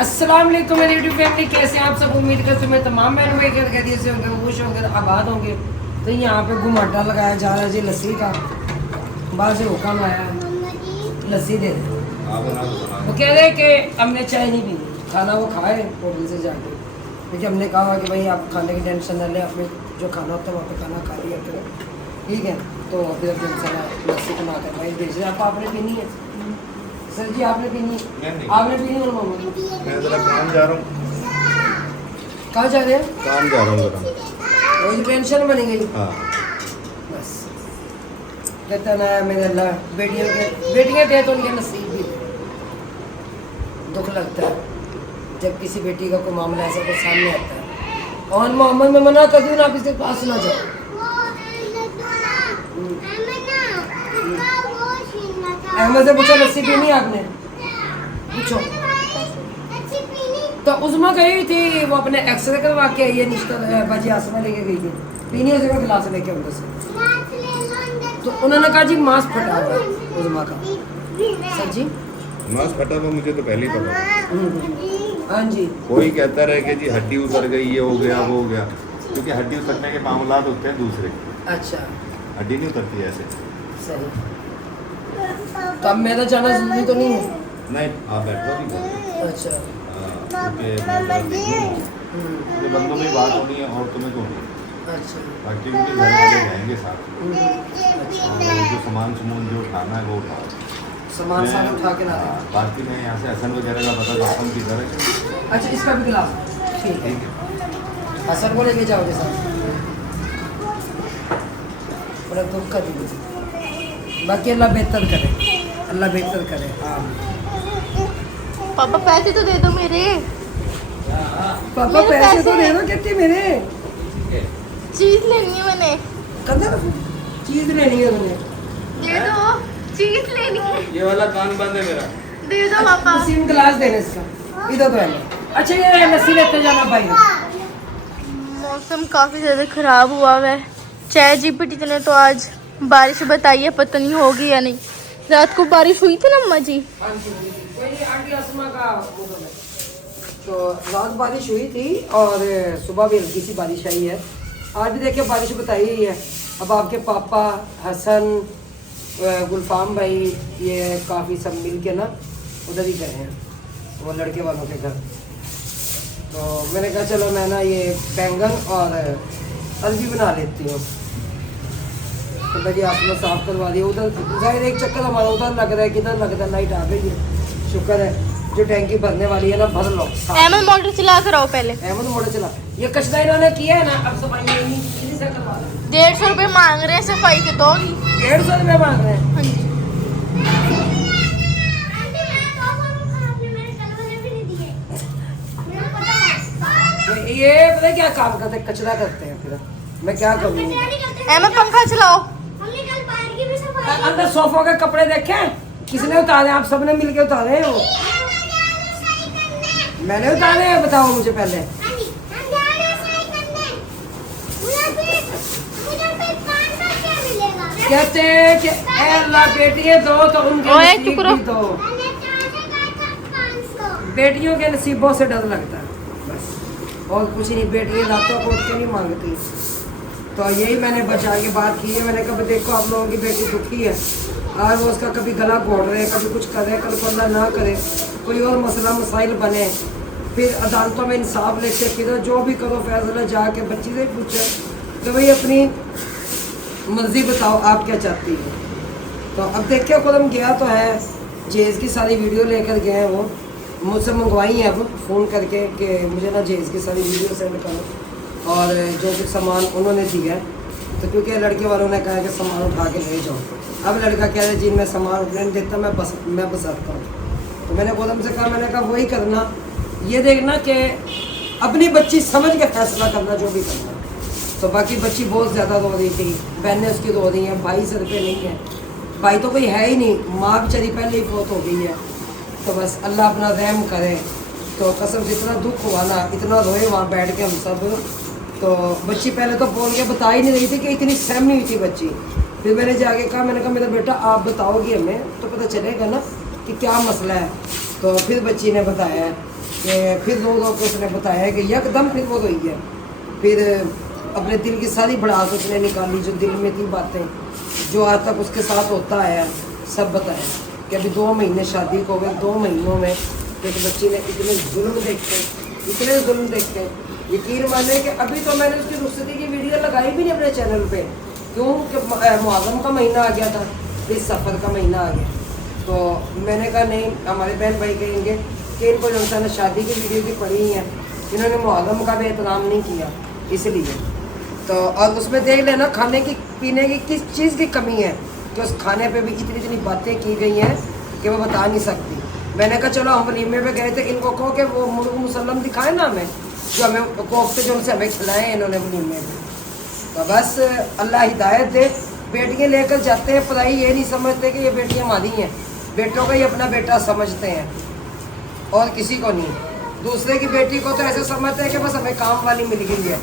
अस्सलाम वालेकुम मेरी यूट्यूब फैमिली, कैसे हैं आप सब। उम्मीद करते हैं तमाम बहन भाई खैरियत से होंगे, खुश होंगे, आबाद होंगे। तो यहाँ पे घुमाटा लगाया जा रहा है जी लस्सी का। बाहर से हुक्म आया लस्सी दे दे। वो कह रहे कि हमने चाय नहीं पीनी, खाना वो खाए होटल से जाके, क्योंकि हमने कहा कि भाई आप खाने की टेंशन न लें, आपने जो खाना होता है वहाँ पे खाना खा लिया करो, ठीक है। तो फिर लस्सी बना कर भाई भेज रहे। आपने पीनी है सर जी? आपने पीनी है? आपने पीनी है? मैं ज़रा काम जा रहा हूँ। कहाँ जा रहे हैं? काम जा रहा हूँ ज़रा। वही टेंशन बनी गई। हाँ बस कहता ना मेरे अल्लाह बेटियाँ दे तो उनके नसीब भी दे। दुख लगता है जब किसी बेटी का कोई मामला ऐसा कुछ सामने आता है। और मोहम्मद में मना कर दूँ ना, आप इसके पास ना जाओ। अहमद से पूछो लस्सी पीनी है आपने? पूछो। तो उस्मा गई थी, वो अपने एक्सरे करवा के आई है, निश्ता बाजी आसमा लेके गई थी, पीनी उसी का गिलास लेके उधर से। तो उन्होंने कहा जी मांस फटा हुआ है उस्मा का। सर जी मांस फटा हुआ मुझे तो पहले ही पता था। हाँ जी। कोई कहता रहे कि जी हड्डी उतर गई, ये हो गया वो हो गया, क्योंकि हड्डी उतरने के मामला होते हैं दूसरे। अच्छा हड्डी नहीं उतरती ऐसे। सही। तो अब मेरा जाना जरूरी तो नहीं है? नहीं आप बैठो नहीं। अच्छा क्योंकि मेरे बंदों में बात होनी है और तुम्हें तो होनी है। अच्छा बाकी उनके घर वाले जाएंगे साथ, अच्छा। और जो सामान जो उठाना है वो उठाओ। सामान सारा उठा के ला दें। बाकी मैं यहाँ से हसन वगैरह का पता करता हूँ किधर है। अच्छा इसका भी गिलास ठीक है। ठीक है हसन को लेके जाओगे साथ? बड़ा दुख का दिन। बाकी अल्लाह बेहतर करे, अल्लाह बेहतर करे। हाँ पापा पैसे तो दे दो मेरे। पापा पैसे तो दे दो। कितने मेरे? चीज लेनी है मैंने। कदर चीज लेनी है मैंने। दे दो, चीज लेनी है। ये वाला कान बंद है मेरा। दे दो पापा। सिम गिलास देने इसका इधर तो है। अच्छा ये लस्सी लेते जाना भाई। मौसम काफी ज्यादा खराब हुआ है। चैट जीपीटी ने तो आज बारिश बताई है, पता नहीं होगी या नहीं। रात को बारिश हुई थी ना अम्मा जी? आंटी असमा का तो रात बारिश हुई थी और सुबह भी हल्की सी बारिश आई है। आज भी देखिए बारिश बताई हुई है। अब आपके पापा हसन गुलफाम भाई ये काफ़ी सब मिल के ना उधर ही गए हैं, वो लड़के वालों के घर। तो मैंने कहा चलो मैं ना ये बैंगन और अरबी बना लेती हूँ। तो भाई आपने साफ करवा दिया। उधर जाहिर एक चक्कर हमारा उधर लग रहा है, किधर लग रहा है, लाइट आ गई है, शुक्र है। जो टैंकी भरने वाली है ना भर लो। अहमद मोटर चला कर आओ पहले। अहमद मोटर चला। ये कचरा इन्होंने किया है ना, अब सफाई इन्हीं से करवा लो। 150 रुपए मांग रहे हैं सफाई के, दोगी? 150 रुपये मांग रहे हैं। हाँ जी। ये पता है क्या काम करते हैं? कचरा करते हैं। फिर मैं क्या करूँ? अहमद पंखा चलाओ। अंदर सोफों के कपड़े देखे किसने उतारे? आप सबने मिलके उतारे हैं? वो मैंने उतारे हैं? बताओ मुझे पहले। कहते हैं कि अल्लाह बेटियां दो तो उनके नसीब भी दो। बेटियों के नसीबों से डर लगता है बस, और कुछ नहीं। बेटियां लातों को के नहीं मांगती। तो यही मैंने बचा के बात की है। मैंने कहा देखो आप लोगों की बेटी दुखी है और वो उसका कभी गला घोट रहे, कभी कुछ करे, कल को अल्लाह ना करे कोई और मसला मसाइल बने, फिर अदालतों में इंसाफ लेके फिर जो भी करो फैसला जाके बच्ची से पूछे तो भाई अपनी मर्जी बताओ आप क्या चाहती है। तो अब देखिए खुद गया तो है, जेज की सारी वीडियो लेकर गए हैं। वो मुझसे मंगवाई है अब फ़ोन करके कि मुझे ना जेज की सारी वीडियो सेंड करो, और जो कुछ सामान उन्होंने दिया है। तो क्योंकि लड़के वालों ने कहा कि सामान उठा के ले जाओ। अब लड़का कह रहा है जी मैं सामान उठने नहीं देता, मैं बसाता हूँ। तो मैंने खुद से कहा, मैंने कहा वही करना, ये देखना कि अपनी बच्ची समझ के फैसला करना जो भी करना। तो बाकी बच्ची बहुत ज़्यादा रो रही थी, बहनें उसकी रो रही हैं, भाई सर पे नहीं है, भाई तो कोई है ही नहीं, माँ बेचारी पहले ही बहुत हो गई है। तो बस अल्लाह अपना रहम करे। तो कसम जितना दुख हुआ ना, इतना रोए वहाँ बैठ के हम सब। तो बच्ची पहले तो बोल के बता ही नहीं रही थी कि इतनी सहमी हुई थी बच्ची। फिर मैंने जाके कहा, मैंने कहा मेरा बेटा आप बताओगे हमें तो पता चलेगा ना कि क्या मसला है। तो फिर बच्ची ने बताया कि फिर रो रो के उसने बताया कि यकदम फिर वो रोई है। फिर अपने दिल की सारी भड़ास उसने निकाली, जो दिल में थी बातें, जो आज तक उसके साथ होता आया, सब बताया कि अभी 2 महीने शादी को हो गए, 2 महीनों में एक बच्ची ने इतने जुल्म देखते यकीन माने कि अभी तो मैंने उसकी रुखसती की वीडियो लगाई भी नहीं अपने चैनल पे, क्यों कि मुहर्रम का महीना आ गया था, फिर सफ़र का महीना आ गया, तो मैंने कहा नहीं, हमारे बहन भाई कहेंगे कि इनको जो है शादी की वीडियो की पड़ी हैं, इन्होंने मुहर्रम का भी एहतराम नहीं किया, इसलिए तो। और उसमें देख लेना खाने की पीने की किस चीज़ की कमी है, कि उस खाने पे भी इतनी इतनी बातें की गई हैं कि वो बता नहीं सकती। मैंने कहा चलो हम वलीमे पे गए थे, इनको कहो कि वो मुर्ग मुसल्लम दिखाए ना हमें, जो हमें कोफ्ते जो उनसे हमें खिलाए हैं इन्होंने वलीमे पे। तो बस अल्लाह हिदायत दे, बेटियाँ लेकर जाते हैं पराई ये नहीं समझते कि ये बेटियाँ हमारी हैं, बेटों को ही अपना बेटा समझते हैं और किसी को नहीं। दूसरे की बेटी को तो ऐसे समझते हैं कि बस हमें काम वाली मिल गई है,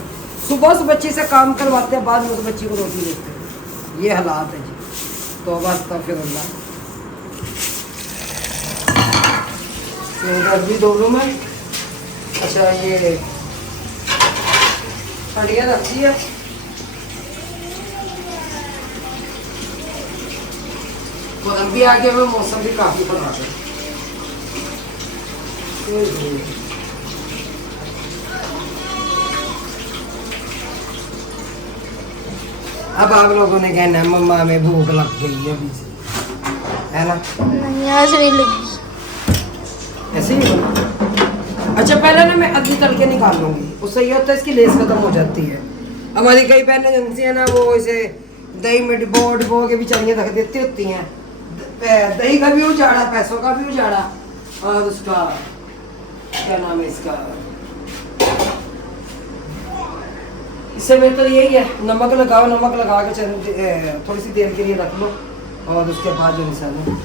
सुबह उस बच्ची से काम करवाते हैं, बाद में उस बच्ची को रोटी देते हैं, ये हालात है जी। तो बस तो फिर भी दोनों में अच्छा ये हड्डियाँ रखी है, गरम भी आ गया हुआ, मौसम भी काफ़ी खराब है। अब आप लोगों ने कहना है मम्मा में भूख लग गई है अभी से, है ना? नहीं आज नहीं लगी। ऐसे ही होना। अच्छा पहले ना मैं अदली तल के निकाल लूँगी, उससे ये होता है इसकी लेस खत्म हो जाती है। हमारी कई बहनें जिनसी है ना, वो इसे दही में डिबो के भी चलिए रख देती होती हैं, दही का भी उजाड़ा, पैसों का भी उजाड़ा, और उसका क्या नाम है इसका, इससे बेहतर यही है नमक लगाओ, नमक लगा के थोड़ी सी देर के लिए रख लो, और उसके बाद जो निशान है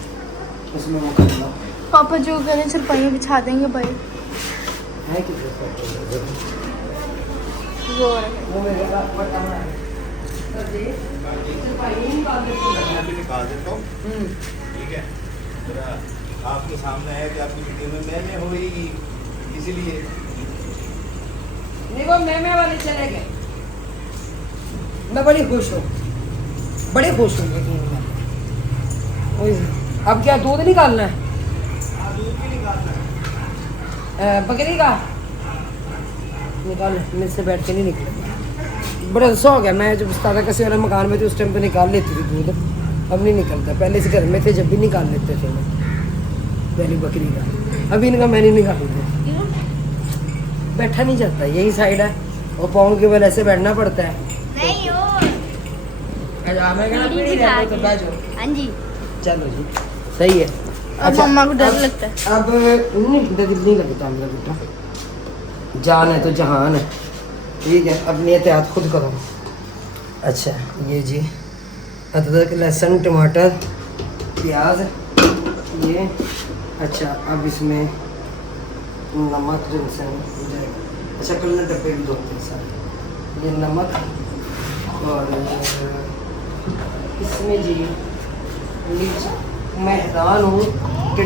उसमें वो कर लो। पापा जो करें चरपाइयाँ बिछा देंगे भाई, है कि वो मेरा पटाना है मैं भी निकाल देता हूँ, ठीक है? जरा आपके सामने है कि आपकी वीडियो में मैंने हुई, इसीलिए नहीं वो मैं वाले चले गए, मैं बड़ी खुश हूँ, बड़ी खुश हूँ। अब क्या दूध निकालना है? दूध भी निकालना है, बकरी का निकाल, मेरे से बैठ के नहीं निकले, बड़ा गुस्सा हो गया। मैं जब उस्ताद कसी वाला मकान में थी उस टाइम पे निकाल लेती थी दूध, अब नहीं निकलता। पहले से घर में थे जब भी निकाल लेते थे मैं पहली बकरी का, अभी इनका मैं नहीं निकालती, बैठा नहीं जाता, यही साइड है और पाँव के बल ऐसे बैठना पड़ता है। नहीं हो हाँ जी, चलो जी सही है। अब मम्मा को डर लगता है। अब नहीं लगता मेरा बेटा, जान है तो जहान है, ठीक है? अपनी एहतियात खुद करो। अच्छा ये जी अदरक लहसुन टमाटर प्याज ये, अच्छा अब इसमें नमक जो से हो जाएगा। अच्छा कलर डब्बे भी धोते हैं सारे, ये नमक, और इसमें जी मिर्च, मैं हैरान हूँ कि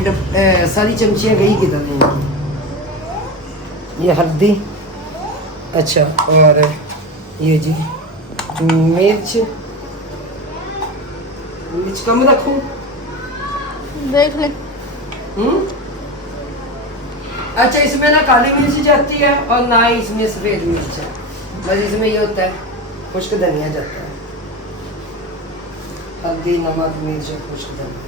सारी चमचियाँ गई किधर हैं इनकी। ये हल्दी, अच्छा और ये जी मिर्च कम रखूं? देख ले। अच्छा इसमें ना काली मिर्च जाती है और ना ही इसमें सफ़ेद मिर्च है, बस इसमें ये होता है खुश्क धनिया जाता है, हल्दी नमक मिर्च खुश्क धनिया,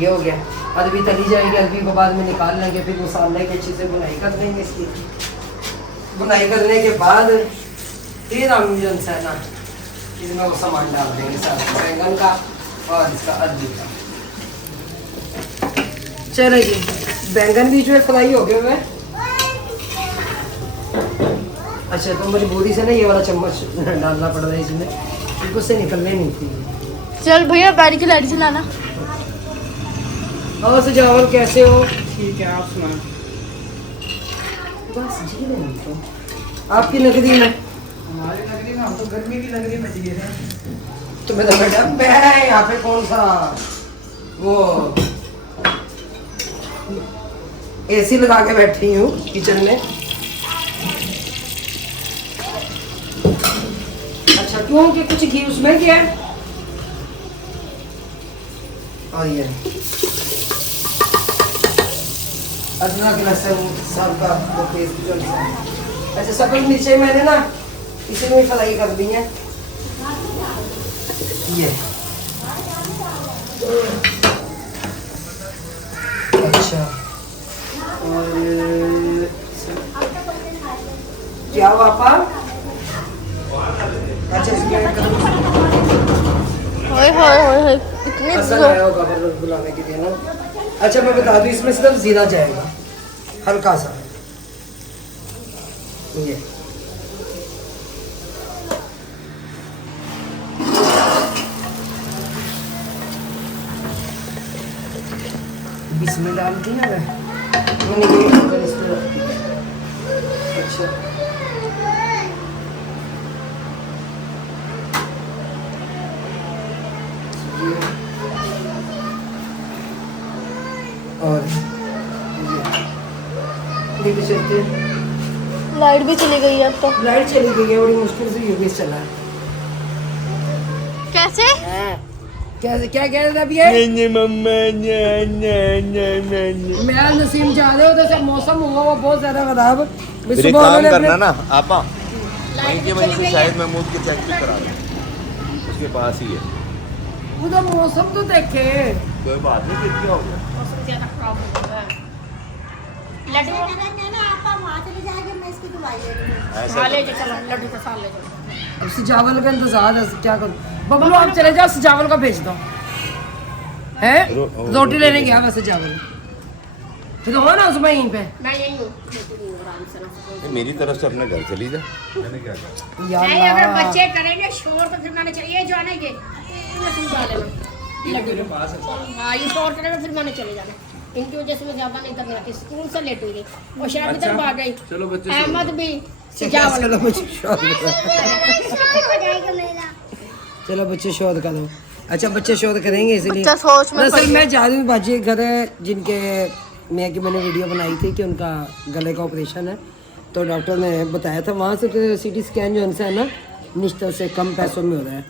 ये हो गया। अरबी तली जाएगी, अरबी को बाद में निकाल लेंगे, फिर मसाले की अच्छी से बुनाई कर देंगे। इसकी बुनाई करने के बाद फिर हम जो है ना इसमें वो सामान डाल देंगे, सारा बैंगन का और इसका अरबी का। चलेगी, बैंगन भी जो है फ्राई हो गए हुए। अच्छा तो मजबूरी से ना ये वाला चम्मच डालना पड़ रहा है इसमें, क्योंकि उससे निकलने नहीं थी। चल भैया गाड़ी की लाइट चलाना। और सजावल कैसे हो? ठीक है, आप सुनाएं। बस जी नहीं तो आपकी नगरी में, हमारी नगरी में हम तो गर्मी की नगरी में जिए हैं। तो मैं तो बेटा मैं यहाँ पे कौन सा वो एसी लगा के बैठी हूँ किचन में। अच्छा क्योंकि कुछ घी उसमें क्या है, और ये अदरक लहसुन सब का वो पेस्ट जो है। अच्छा सब मिर्चें मैंने ना इसी में फ्राई कर दी है। ये अच्छा और क्या हुआ पापा? अच्छा इसमें ओए कितने पसंद आया होगा बुलाने के लिए ना। अच्छा मैं बता दूं इसमें सिर्फ जीरा जाएगा हल्का सा। ये इसमें डाल दिया मैंने ये इसमें रख दिया। अच्छा और ये भी चलती है। लाइट भी चली गई है अब तो। लाइट चली गई है, बड़ी मुश्किल से यूपीएस चला है। कैसे? कैसे क्या कह रहे थे अभी ये? मैं नसीम जा रहे हो तो सब मौसम हुआ वो बहुत ज्यादा खराब। फिर एक काम करना ना आपा, वहीं के वहीं से शायद महमूद के चेक भी करा दें, उसके पास ही है। उधर मौसम तो देखे। कोई बात नहीं, फिर क्या हो गया? मौसम ज्यादा खराब हो गया है। लड्डू ऐसा ले जा, चलो लड्डू के साथ ले जाओ। अब सजावल का इंतजार है, क्या करूं? बबलू आप चले जाओ, सजावल का भेज दो है। रोटी लेने गया वैसे सजावल, फिर हो ना उसमें यहीं पे। मैं यही हूँ आराम से ना। मेरी तरफ से अपने घर चली जा। मैंने क्या कहा? या नहीं, अगर अल्लाह। बच्चे करेंगे शोर तो फिर मैंने चाहिए जो आने के तुम जा लेना लड्डू के पास। हाँ ये शोर करेंगे फिर मैंने चले जाना। इनकी वजह से मैं ज्यादा नहीं करने आती, स्कूल से लेट हुई थी और शायद इधर भाग गई। चलो बच्चे अहमद भी चलो बच्चे शोध चलो बच्चे शोध करो। अच्छा बच्चे शोध करेंगे इसलिए बच्चा सोच में दरअसल मैं जा रही हूँ बाजी के घर है, जिनके मैं कि मैंने वीडियो बनाई थी कि उनका गले का ऑपरेशन है, तो डॉक्टर ने बताया था वहाँ से तो सीटी स्कैन जो उनसे है ना निश्चित से कम पैसों में हो रहा है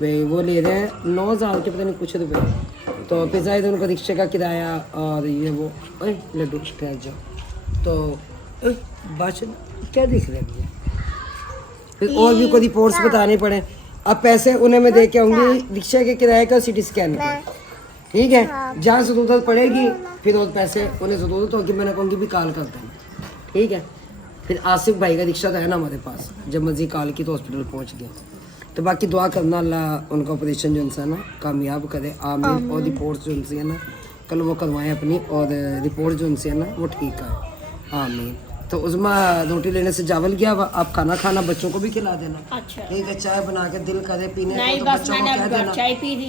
भाई। वो ले रहे हैं 9,000 के पता नहीं कुछ रुपए। तो फिर शायद उनको रिक्शे का किराया और ये वो लड्डू ठहर जाओ तो बादशाह क्या दिख रहे हैं। फिर और भी कोई रिपोर्ट्स बताने पड़े। अब पैसे उन्हें मैं दे के आऊँगी रिक्शे के किराए का, सिटी स्कैन का, ठीक है। जहाँ ज़रूरत पड़ेगी फिर और पैसे उन्हें ज़रूरत होगी मैंने कहूँगी भी कॉल कर देना, ठीक है। फिर आसिफ भाई का रिक्शा तो है ना हमारे पास, जब मर्जी कॉल की तो हॉस्पिटल पहुँच गया। तो बाकी दुआ करना अल्लाह उनका ऑपरेशन जो उनसे है ना कामयाब करे, आमीन। और रिपोर्ट्स जो उनसे है ना कल वो करवाएं अपनी, और रिपोर्ट जो उनसे है ना वो ठीक है, आमीन। तो उसमें रोटी लेने से चावल गया, आप खाना खाना बच्चों को भी खिला देना, अच्छा ठीक है। चाय बना के दिल करे पीने नहीं, को तो बस बच्चों को मैंने कह अब घर देना, चाय पी थी।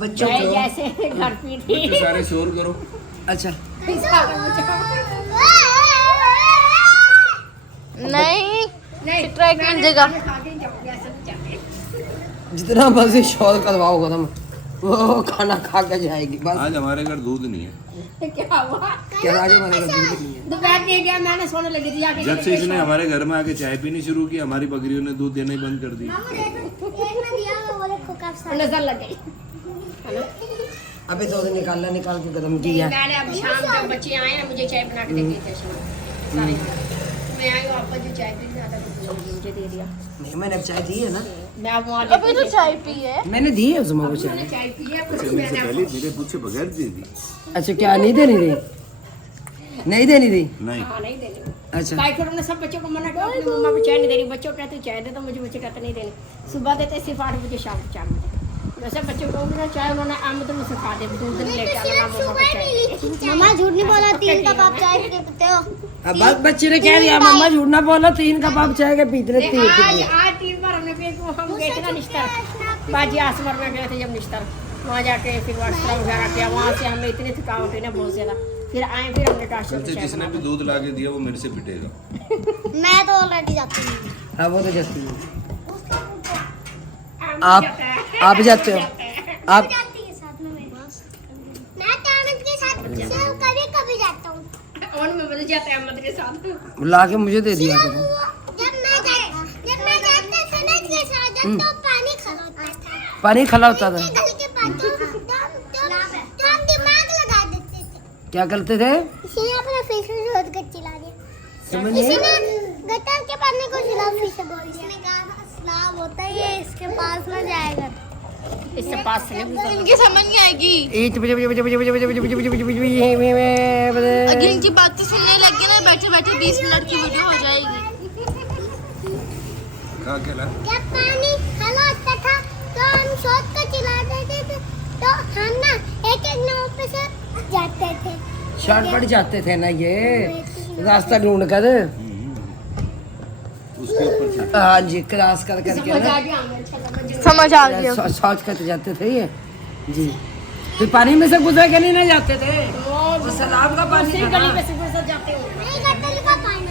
बच्चों चाय को। जैसे घर पी थी। बच्चे सारे शोर करो। अच्छा नहीं नहीं ट्रैक मिल जाएगा। जितना मर्जी शोर करवाओगे तुम वो खाना खा के जाएगी बस। आज हमारे घर दूध नहीं है। क्या हुआ? क्या आज हमारे घर दूध नहीं है। दोपहर में गया मैंने सोने लगी थी आके। जब से इसने हमारे घर में आके चाय पीनी शुरू की, हमारी बकरियों ने दूध देना ही बंद कर दिया। नजर लग गई। हेलो अबे दूध निकाल के गरम किया। मैंने अब शाम तक बच्चे आए ना मुझे चाय बना के दे दी सारे। मैं आई हूँ आपका जो चाय पी रहा था तो मुझे दे दिया। नहीं मैंने अब चाय दी है ना, मैं अब वहाँ अभी तो चाय पी है। मैंने दी है उसमें वो चाय। चाय पी है कुछ इससे मैंने पहले मेरे पूछे बगैर दे दी। अच्छा क्या नहीं देनी थी? नहीं देनी थी? नहीं हाँ नहीं देनी। अच्छा बाइक पर हमने सब बच्चों को मना किया, अपनी मम्मा को चाय नहीं देनी। बच्चों कहते चाय दे, तो मुझे बच्चे कहते नहीं देनी। सुबह देते सिर्फ 8 बजे, शाम को 4 बजे। वैसे बच्चों को ना चाय उन्होंने आमद में सिखा दे, दूध नहीं लेके आना मम्मा को चाय। मम्मा झूठ नहीं बोला, 3 कप आप चाय पीते हो। अब बात बच्चे ने कह दिया मम्मा झूठ ना बोलो, 3 कप आप चाय के पीते रहती है। आज 3 बार हमने पिए। हम गए थे ना निश्तर बाजी आसमर में गए थे जब निश्तर, वहाँ जाके फिर वाट्सअप वगैरह किया। वहाँ से हमें इतनी थकावट हुई ना बहुत ज्यादा। फिर आए फिर हमने काशी सबसे जिसने भी दूध ला के दिया वो मेरे से पिटेगा। मैं तो ऑलरेडी जाती हूँ। हाँ वो तो जस्ती है। आप भी जाते हो? आप जाती है साथ में मेरे। मैं तामिद के साथ कभी कभी जाता हूँ। और मैं जाते हैं अहमद के साथ। ला के मुझे दे दिया करो। जब मैं जाता था ना इसके साथ तो पानी खड़ा होता था। पानी खला होता था। गली के पास तो हम दिमाग लगा देते थे। क्या करते थे? इसी ने अपना फिश शोध कर चिल्ला दिया। समझ इसी नहीं। ने गटर के पानी को सिलाब फिश बोल दिया। इसने कहा सिलाब होता है ये इसके पास ना जाएगा। इससे पास से नहीं इनकी समझ नहीं आएगी। अगर इनकी बातें सुनने लग गए ना बैठे बैठे 20 मिनट की वीडियो हो जाएगी। जब पानी खड़ा होता था तो हम शोध कर चिल्ला देते थे तो हम ना एक एक नाव पे से जाते थे। शॉर्टकट जाते थे ना ये रास्ता ढूंढ कर। उसके ऊपर हाँ जी क्रॉस कर करके समझ ना आ गया हमें, अच्छा समझ समझ आ गया। शॉर्टकट जाते थे ये जी। फिर पानी में से गुजर के नहीं ना जाते थे। वो सैलाब का पानी था गली ना। में से गुजर जाते हो। नहीं गटर का पानी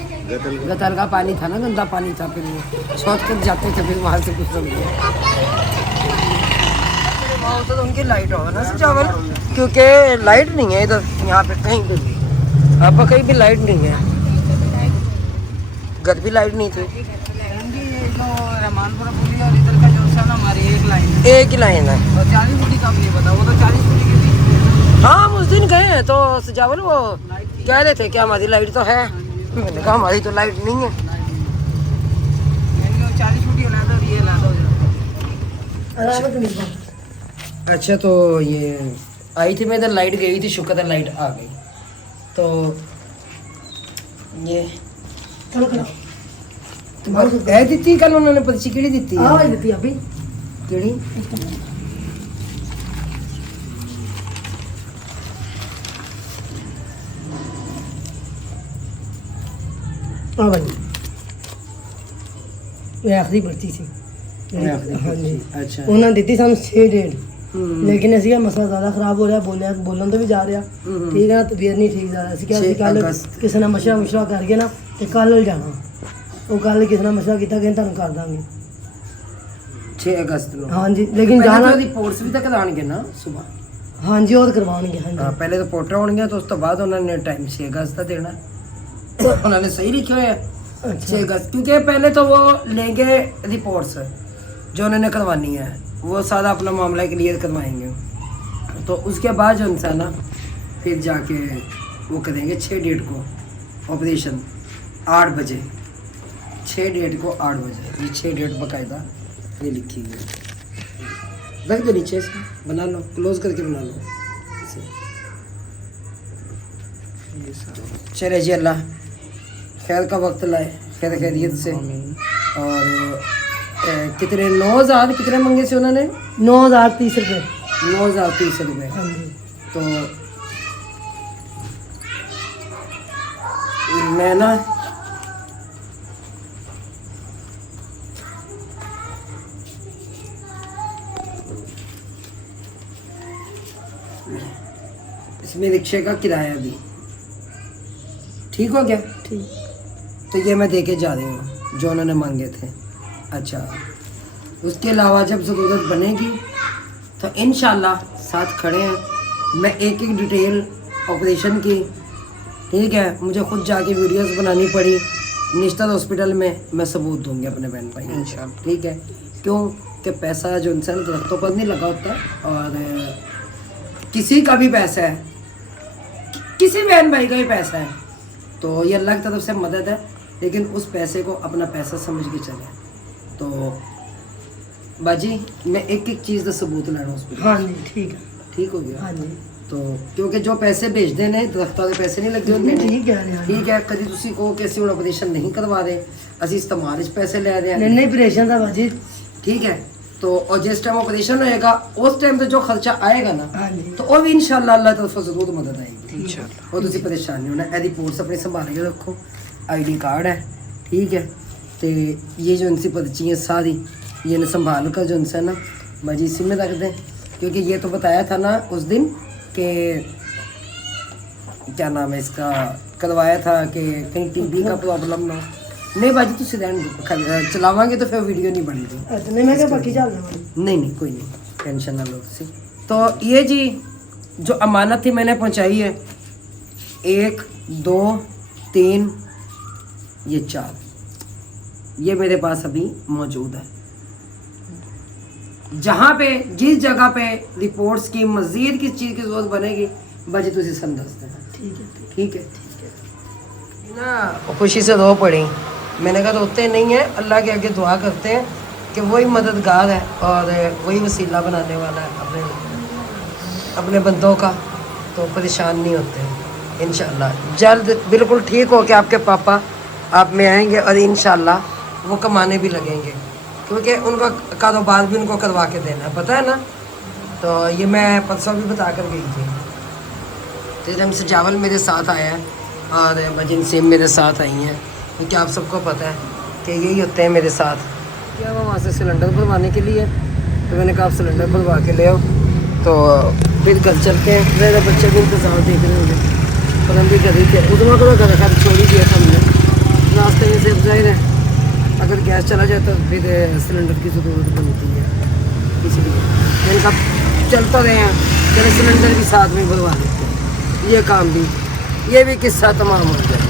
गटर का पानी था ना, गंदा पानी था। फिर वो शॉर्टकट जाते थे, फिर वहाँ से गुजर गए। वहाँ तो उनकी लाइट होगा ना चावल, क्योंकि लाइट नहीं है इधर यहाँ पे कहीं पे भी। अब कहीं भी लाइट नहीं है, घर भी लाइट नहीं थी। रहमानपुरा पुली और इधर का जो सा ना हमारी एक लाइन है एक ही लाइन है। और 40 फुटी का भी नहीं पता, वो तो 40 फुटी के भी। हाँ हम उस दिन गए हैं तो सजावल वो कह रहे थे कि हमारी लाइट तो है। मैंने कहा हमारी तो लाइट नहीं है। यानी वो 40 फुटी ला दो, ये ला दो अच्छा तो ये आई थी, मैं इधर लाइट गई थी, शुक्र है लाइट आ गई। तो ये है ਦਿੱਤੀ ਕੱਲ ਉਹਨਾਂ ਨੇ ਪਰਚੀ ਕਿਹੜੀ ਦਿੱਤੀ ਹੈ? ਆਹ ਦਿੱਤੀ ਅਭੀ ਕਿਹੜੀ? ਆ ਬਈ ਇਹ ਆਖਰੀ ਪਰਚੀ ਸੀ। ਹਾਂਜੀ ਅੱਛਾ। ਉਹਨਾਂ ਨੇ ਦਿੱਤੀ ਸਾਨੂੰ 6:30 ਲੇਕਿਨ ਅਸੀਂ ਮਸਲਾ ਜ਼ਿਆਦਾ ਖਰਾਬ ਹੋ ਰਿਹਾ, ਬੋਲਣ ਤੋਂ ਵੀ ਜਾ ਰਿਹਾ, ਠੀਕ ਹੈ ਨਾ, ਤਬੀਅਤ ਨਹੀਂ ਠੀਕ ਜਾ ਰਿਹਾ। ਅਸੀਂ ਕਿਹਾ ਅਸੀਂ ਕੱਲ ਕਿਸੇ ਨਾਲ ਮਸ਼ਵਰਾ ਕਰਕੇ ਨਾ ਤੇ ਕੱਲ ਜਾਣਾ। ਉਹ ਕੱਲ ਕਿਸੇ ਨਾਲ ਮਸ਼ਵਰਾ ਕੀਤਾ ਕਿ ਤੁਹਾਨੂੰ ਕਰ ਦਾਂਗੇ 6 ਅਗਸਤ ਨੂੰ। ਹਾਂਜੀ ਲੇਕਿਨ ਜਾਣਾ ਰਿਪੋਰਟਸ ਵੀ ਤਾਂ ਕਰਾਉਣਗੇ ਨਾ ਸਵੇਰ। ਹਾਂਜੀ ਉਹ ਕਰਵਾਉਣਗੇ। ਹਾਂਜੀ ਹਾਂ ਪਹਿਲੇ ਰਿਪੋਰਟਰ ਹੋਣਗੇ तो ਉਸ ਤੋਂ ਬਾਅਦ ਉਹਨਾਂ ਨੇ टाइम 6 अगस्त ਦਾ देना। उन्होंने सही लिखे हुए हैं 6 अगस्त, क्योंकि पहले तो वो लेंगे रिपोर्ट्स जो उन्होंने करवानी है, वो सारा अपना मामला क्लियर करवाएंगे। तो उसके बाद जो इंसान ना फिर जाके वो करेंगे 6 डेट को ऑपरेशन 8 बजे। 6 डेट को 8 बजे। ये 6 डेट बाकायदा ये लिखी हुई। रख दो नीचे से, बना लो, क्लोज करके बना लो। चले जी अल्लाह खैर का वक्त लाए, खैर खैरियत से। और कितने 9,000 कितने मंगे से उन्होंने? 9,030 रुपये। 9,030 रुपये। तो मैं ना इसमें रिक्शे का किराया भी ठीक हो गया। ठीक। तो ये मैं दे के जा रही हूँ जो उन्होंने मांगे थे। अच्छा उसके अलावा जब ज़रूरत बनेगी तो इंशाल्लाह साथ खड़े हैं। मैं एक एक डिटेल ऑपरेशन की, ठीक है, मुझे खुद जाके वीडियोस बनानी पड़ी निश्चित हॉस्पिटल में, मैं सबूत दूंगी अपने बहन भाई इंशाल्लाह। ठीक है, क्यों कि पैसा जो इंसान के रख्तों पर नहीं लगा होता, और किसी का भी पैसा है, किसी बहन भाई का ही पैसा है, तो ये अल्लाह की तरफ से मदद है। लेकिन उस पैसे को अपना पैसा समझ के चले। तो बाजी मैं एक एक चीज़ का सबूत लेना हॉस्पिटल। हाँ जी ठीक है, ठीक हो गया। हाँ जी तो क्योंकि जो पैसे भेजते ने दरख्तों के पैसे नहीं लगे होंगे। ठीक है कभी तुसी को कि ਅਸੀਂ ਹੁਣ ਆਪਰੇਸ਼ਨ नहीं करवा रहे, ਅਸੀਂ इस्तेमाल ਵਿੱਚ पैसे ले रहे हैं। नहीं ऑपरेशन ਦਾ बाजी ठीक है। तो और जिस टाइम ऑपरेशन होएगा उस टाइम तो जो खर्चा आएगा ना, तो वो भी इंशाल्लाह अल्लाह तरफ से जरूर मदद आएगी इंशाल्लाह। और तुसी परेशान नहीं होना। ए रिपोर्ट्स अपने संभाल के रखो, आईडी कार्ड है, ठीक है। तो ये जो इनसी पर्ची है सारी ये न संभाल कर जो इनसे ना बाजी इसी में रख दें, क्योंकि ये तो बताया था ना उस दिन कि क्या नाम है इसका, करवाया था कि कहीं टीबी का प्रॉब्लम ना। नहीं बाजी तुसी रहने चलावांगे तो फिर वीडियो नहीं बनेगी। नहीं मैं क्या बाकी चल नहीं कोई नहीं, टेंशन ना लो तुसी। तो ये जी जो अमानत थी मैंने पहुंचाई है 1 2 3, ये 4, ये मेरे पास अभी मौजूद है। जहाँ पे जिस जगह पे रिपोर्ट्स की मज़ीद किस चीज़ की ज़रूरत बनेगी बजे तुझे सन दस देना। ठीक है ना। खुशी से रो पड़ी। मैंने कहा रोते नहीं है, अल्लाह के आगे दुआ करते हैं कि वही मददगार है और वही वसीला बनाने वाला है अपने बंदों का, तो परेशान नहीं होते हैं। इंशाल्लाह जल्द बिल्कुल ठीक हो के आपके पापा आप में आएंगे और इंशाल्लाह वो कमाने भी लगेंगे, क्योंकि उनका कारोबार भी उनको करवा के देना है, पता है ना। तो ये मैं परसों भी बता कर गई थी। तो जब सजावल मेरे साथ आया है और मजिन सिम मेरे साथ आई हैं, क्योंकि आप सबको पता है कि यही होते हैं मेरे साथ। क्या वो वहाँ से सिलेंडर भरवाने के लिए, तो मैंने कहा आप सिलेंडर भरवा के ले आओ, तो फिर घर चलते हैं। मेरे बच्चे भी इंतज़ार देख रहे होंगे, पर हम भी घर ही थे। उतना को घर रखा छोड़ ही दिया था हमने रास्ते में से। जाहिर है अगर गैस चला जाए तो फिर सिलेंडर की ज़रूरत बनती है, इसलिए मैंने कहा चलता रहे हैं, चलो सिलेंडर भी साथ में भरवा देते हैं। ये काम भी, ये भी किस्सा तमाम हो गया।